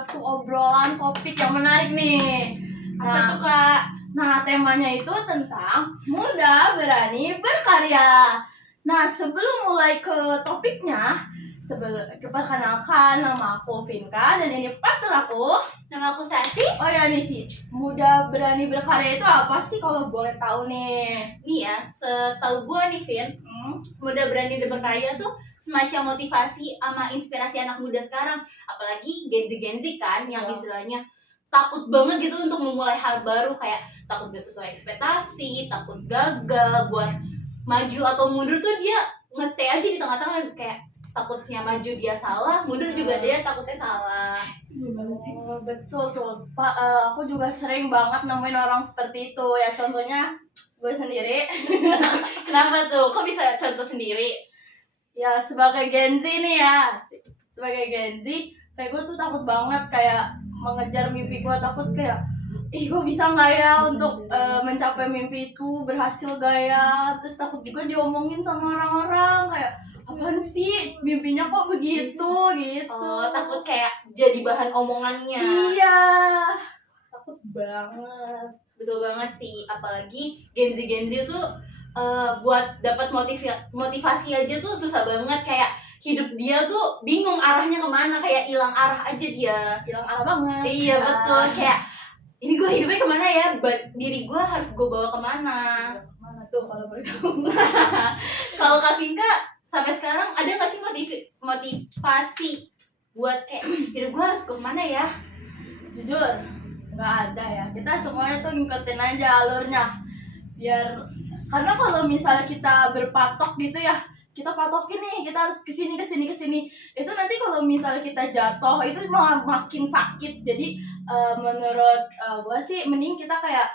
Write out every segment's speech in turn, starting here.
satu obrolan topik yang menarik nih. Apa tuh Kak? Nah, temanya itu tentang muda, berani, berkarya. Nah, sebelum mulai ke topiknya, perkenalkan, nama aku Vinka dan ini partner aku. Nama aku Sasi. Oh ya nih sih, muda, berani, berkarya itu apa sih kalau boleh tahu nih? Nih ya, setahu gue nih Vin, muda berani dan berkarya tuh semacam motivasi sama inspirasi anak muda sekarang. Apalagi Gen Z kan, yang istilahnya takut banget gitu untuk memulai hal baru. Kayak takut gak sesuai ekspektasi, takut gagal, buat maju atau mundur tuh dia nge-stay aja di tengah-tengah. Kayak takutnya maju dia salah, mundur juga dia takutnya salah. Oh, betul tuh Pak, aku juga sering banget nemuin orang seperti itu ya, contohnya gue sendiri. Kenapa tuh? Kok bisa contoh sendiri? Ya sebagai Gen Z nih ya, sebagai Gen Z kayak gue tuh takut banget kayak mengejar mimpi gue, takut kayak gue bisa nggak ya untuk mencapai mimpi itu, berhasil gak ya, terus takut juga diomongin sama orang-orang kayak apaan sih mimpinya kok begitu gitu. Oh, takut kayak jadi bahan omongannya. Iya, takut banget. Betul banget sih, apalagi Gen Z tuh buat dapat motivasi aja tuh susah banget. Kayak hidup dia tuh bingung arahnya kemana, kayak hilang arah aja dia. Hilang arah banget. Iya betul, kayak ini gue hidupnya kemana ya, diri gue harus gue bawa kemana. Mana tuh kalau boleh tahu? Kalau Kak Vinka sampai sekarang ada nggak sih motivasi buat kayak hidup gue harus ke kemana ya? Jujur nggak ada ya, kita semuanya tuh ngikutin aja alurnya, biar karena kalau misalnya kita berpatok gitu ya, kita patokin nih kita harus kesini, itu nanti kalau misalnya kita jatuh itu malah makin sakit. Jadi menurut gue sih mending kita kayak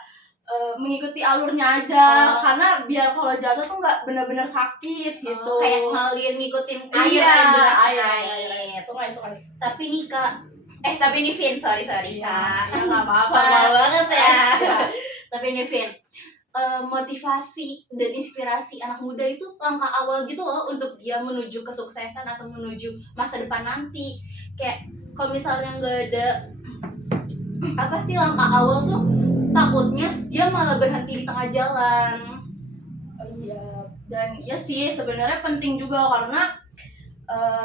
mengikuti alurnya aja, karena biar kalau jatuh tuh nggak benar-benar sakit gitu. Kayak ngalir ngikutin air, Iya, air. sungai. Tapi nih Kak, tapi nih Vin, sorry Kak. Ya nggak apa-apa. Formal banget ya. Tapi nih Vin, motivasi dan inspirasi anak muda itu langkah awal gitu loh untuk dia menuju kesuksesan atau menuju masa depan nanti. Kayak kalau misalnya nggak ada apa sih langkah awal tuh, takutnya dia malah berhenti di tengah jalan. Iya, dan ya sih sebenarnya penting juga karena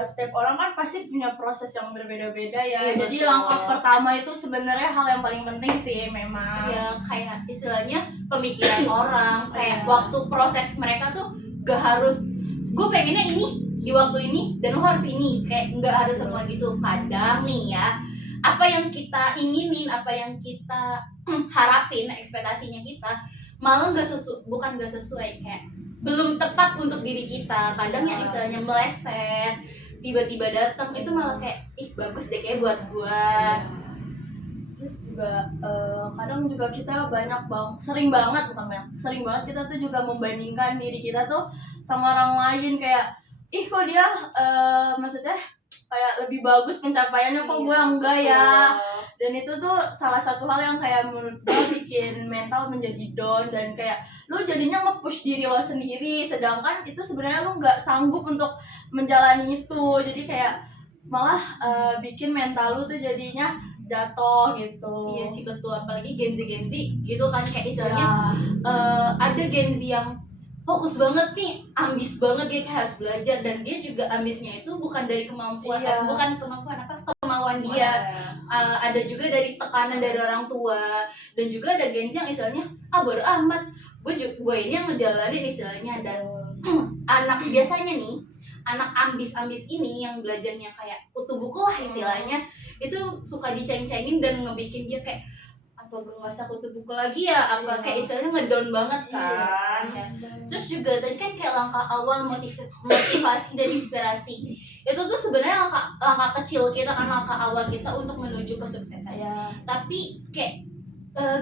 setiap orang kan pasti punya proses yang berbeda-beda ya. Iya, jadi betul. langkah pertama itu sebenarnya hal yang paling penting sih memang. Ya kayak istilahnya pemikiran orang, kayak Iya. waktu proses mereka tuh gak harus gue pengennya ini di waktu ini dan lo harus ini, kayak nggak harus semua gitu. Kadang nih ya, apa yang kita inginin, apa yang kita harapin, ekspektasinya kita malah bukan nggak sesuai, kayak belum tepat untuk diri kita. Kadang yang istilahnya meleset, tiba-tiba datang itu malah kayak bagus deh kayak buat gua. Terus juga kadang juga kita sering banget kita tuh juga membandingkan diri kita tuh sama orang lain, kayak kok dia maksudnya kayak lebih bagus pencapaiannya, kok gue enggak ya. Dan itu tuh salah satu hal yang kayak menurut gue bikin mental menjadi down, dan kayak lu jadinya nge-push diri lo sendiri, sedangkan itu sebenarnya lu nggak sanggup untuk menjalani itu. Jadi kayak malah bikin mental lu tuh jadinya jatuh gitu. Iya sih betul, apalagi Gen Z gitu kan, kayak istilahnya ada Gen Z yang fokus banget nih, ambis banget, dia kayak harus belajar, dan dia juga ambisnya itu bukan dari kemampuan, kemauan dia. Ada juga dari tekanan dari orang tua, dan juga ada Gen Z yang istilahnya bodo amat, gue ini yang ngejalanin istilahnya. Dan anak biasanya nih, anak ambis ini yang belajarnya kayak kutu buku lah istilahnya, itu suka diceng-cengin dan ngebikin dia kayak apa gue nggak usah kutu buku lagi ya, apa kayak istilahnya ngedown banget kan. Terus juga tadi kan kayak langkah awal motivasi dan inspirasi itu tuh sebenarnya langkah kecil kita kan, langkah awal kita untuk menuju kesuksesan. Tapi kayak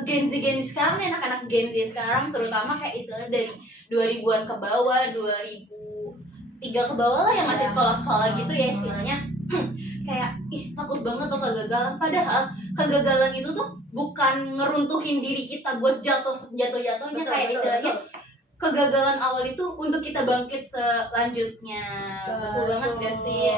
Gen Z sekarang nih, anak-anak Gen Z sekarang terutama kayak istilahnya dari 2000-an ke bawah, 2003 ke bawah lah, yang masih sekolah-sekolah gitu ya istilahnya. Kayak takut banget tuh kegagalan, padahal kegagalan itu tuh bukan ngeruntuhin diri kita buat jatuhnya, kayak istilahnya kegagalan awal itu untuk kita bangkit selanjutnya. Betul banget gak sih?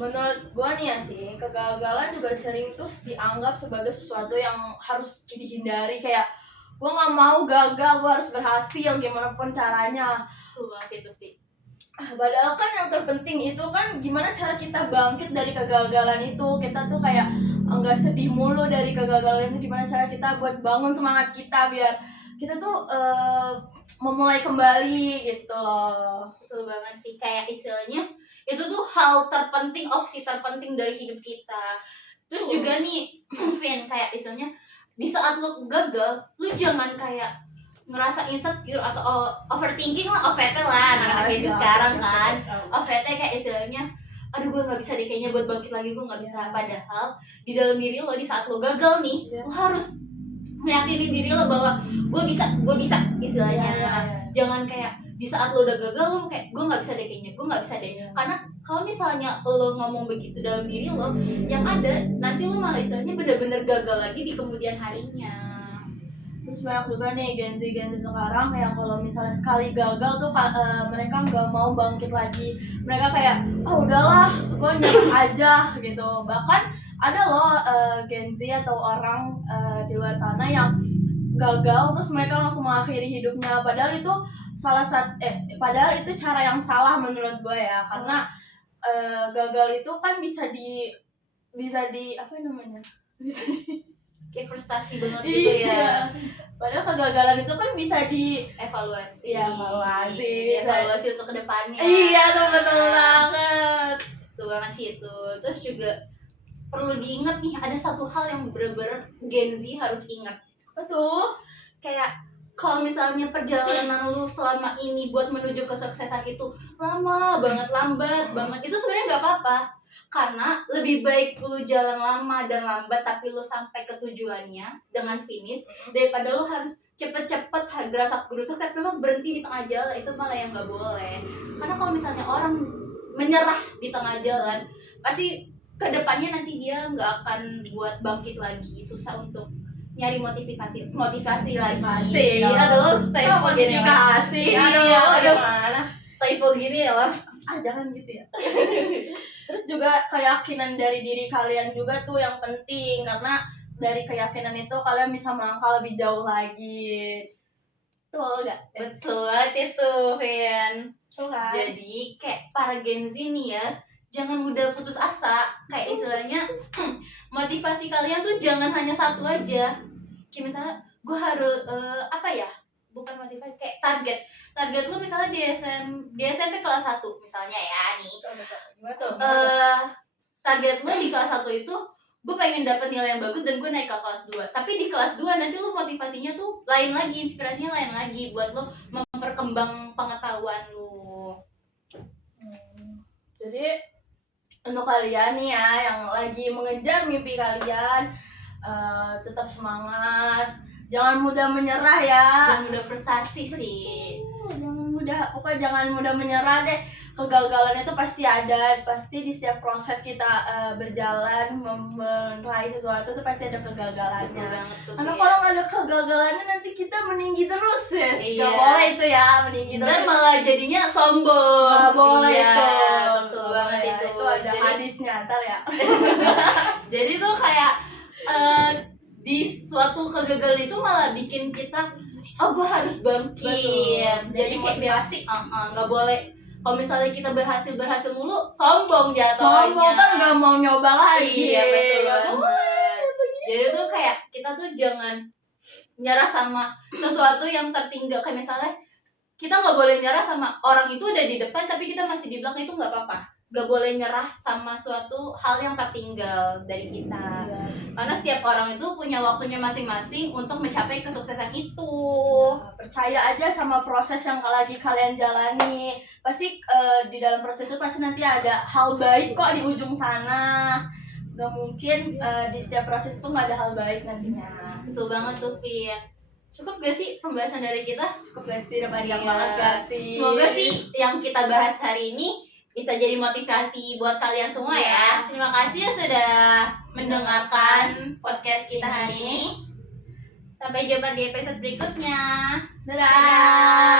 menurut gua nih ya sih, kegagalan juga sering tuh dianggap sebagai sesuatu yang harus dihindari. Kayak gua nggak mau gagal, gua harus berhasil gimana pun caranya. Betul banget itu sih. Padahal kan yang terpenting itu kan gimana cara kita bangkit dari kegagalan itu. Kita tuh kayak enggak sedih mulu dari kegagalan itu, gimana cara kita buat bangun semangat kita biar kita tuh memulai kembali gitu loh. Betul banget sih, kayak istilahnya itu tuh hal terpenting, opsi terpenting dari hidup kita. Terus juga nih Vin, kayak istilahnya di saat lo gagal, lu jangan kayak ngerasa insecure atau overthinking lah, OVT lah anak-anak ini sekarang kan. OVT kayak istilahnya, aduh gue nggak bisa deh kayaknya buat bangkit lagi, gue nggak bisa. Padahal di dalam diri lo, di saat lo gagal nih, lo harus meyakini diri lo bahwa gue bisa istilahnya. Jangan kayak di saat lo udah gagal lo kayak gue nggak bisa deh kayaknya, gue nggak bisa deh. Karena kalau misalnya lo ngomong begitu dalam diri lo, yang ada nanti lo malah istilahnya bener-bener gagal lagi di kemudian harinya. Terus banyak juga nih Gen Z sekarang yang kalau misalnya sekali gagal tuh mereka nggak mau bangkit lagi. Mereka kayak, oh udahlah, gue nyerah aja gitu. Bahkan ada loh Gen Z atau orang di luar sana yang gagal terus mereka langsung mengakhiri hidupnya. Padahal itu padahal itu cara yang salah menurut gue ya. Karena gagal itu kan bisa di apa namanya? Bisa di Kayak frustasi banget gitu ya. Padahal kegagalan itu kan bisa evaluasi. Evaluasi untuk kedepannya. Iya tuh, betul banget. Betul banget sih itu. Terus juga perlu diingat nih, ada satu hal yang bener-bener Gen Z harus ingat. Betul. Kayak kalau misalnya perjalanan lu selama ini buat menuju kesuksesan itu lama banget, lambat banget, itu sebenarnya nggak apa-apa. Karena lebih baik lu jalan lama dan lambat tapi lu sampai ke tujuannya dengan finish, daripada lu harus cepet-cepet gerasak-gerusuk tapi lu berhenti di tengah jalan. Itu malah yang nggak boleh. Karena kalau misalnya orang menyerah di tengah jalan, pasti kedepannya nanti dia nggak akan buat bangkit lagi, susah untuk nyari motivasi lagi. Aduh, typo gini motivasi. Aduh, typo gini ya lah. Jangan gitu ya. Terus juga keyakinan dari diri kalian juga tuh yang penting, karena dari keyakinan itu kalian bisa melangkah lebih jauh lagi. Betul nggak? Betul banget itu, Vin. Kan? Jadi kayak para Gen Z nih ya, jangan mudah putus asa. Kayak istilahnya motivasi kalian tuh jangan hanya satu aja. Kayak misalnya gue harus apa ya? Bukan motivasi, kayak target lu misalnya di SMP kelas 1 misalnya ya nih. Target lu di kelas 1 itu gue pengen dapat nilai yang bagus dan gue naik ke kelas 2. Tapi di kelas 2 nanti lu motivasinya tuh lain lagi, inspirasinya lain lagi buat lu memperkembang pengetahuan lu. Jadi untuk kalian nih ya yang lagi mengejar mimpi kalian, tetap semangat, jangan mudah menyerah ya. Jangan mudah frustasi sih. Pokoknya jangan mudah menyerah deh. Kegagalan itu pasti ada, pasti di setiap proses kita berjalan meraih sesuatu itu pasti ada kegagalannya. Karena kalau nggak ada kegagalannya nanti kita meninggi terus ya. Nggak boleh itu ya, meninggi terus. Dan malah jadinya sombong. Nggak boleh itu. Betul banget itu. Itu ada hadisnya ntar ya. Jadi tuh kayak di suatu kegagalan itu malah bikin kita, oh gue harus bangkit. Jadi kayak motivasi. Nggak boleh. Kalau misalnya kita berhasil mulu, sombong jatuhnya. Sombong kan nggak mau nyoba lagi. Iya betul banget. Jadi tuh kayak kita tuh jangan nyerah sama sesuatu yang tertinggal. Kayak misalnya kita nggak boleh nyerah sama orang itu udah di depan tapi kita masih di belakang, itu nggak apa-apa. Nggak boleh nyerah sama suatu hal yang tertinggal dari kita. Karena setiap orang itu punya waktunya masing-masing untuk mencapai kesuksesan itu. Percaya aja sama proses yang lagi kalian jalani. Pasti di dalam proses itu pasti nanti ada hal baik kok di ujung sana. Gak mungkin di setiap proses itu gak ada hal baik nantinya. Betul banget tuh, Vin. Cukup gak sih pembahasan dari kita? Cukup gak sih? Udah panjang banget gak sih? Semoga sih yang kita bahas hari ini bisa jadi motivasi buat kalian semua ya. Terima kasih ya sudah mendengarkan podcast kita hari ini. Sampai jumpa di episode berikutnya. Dadah.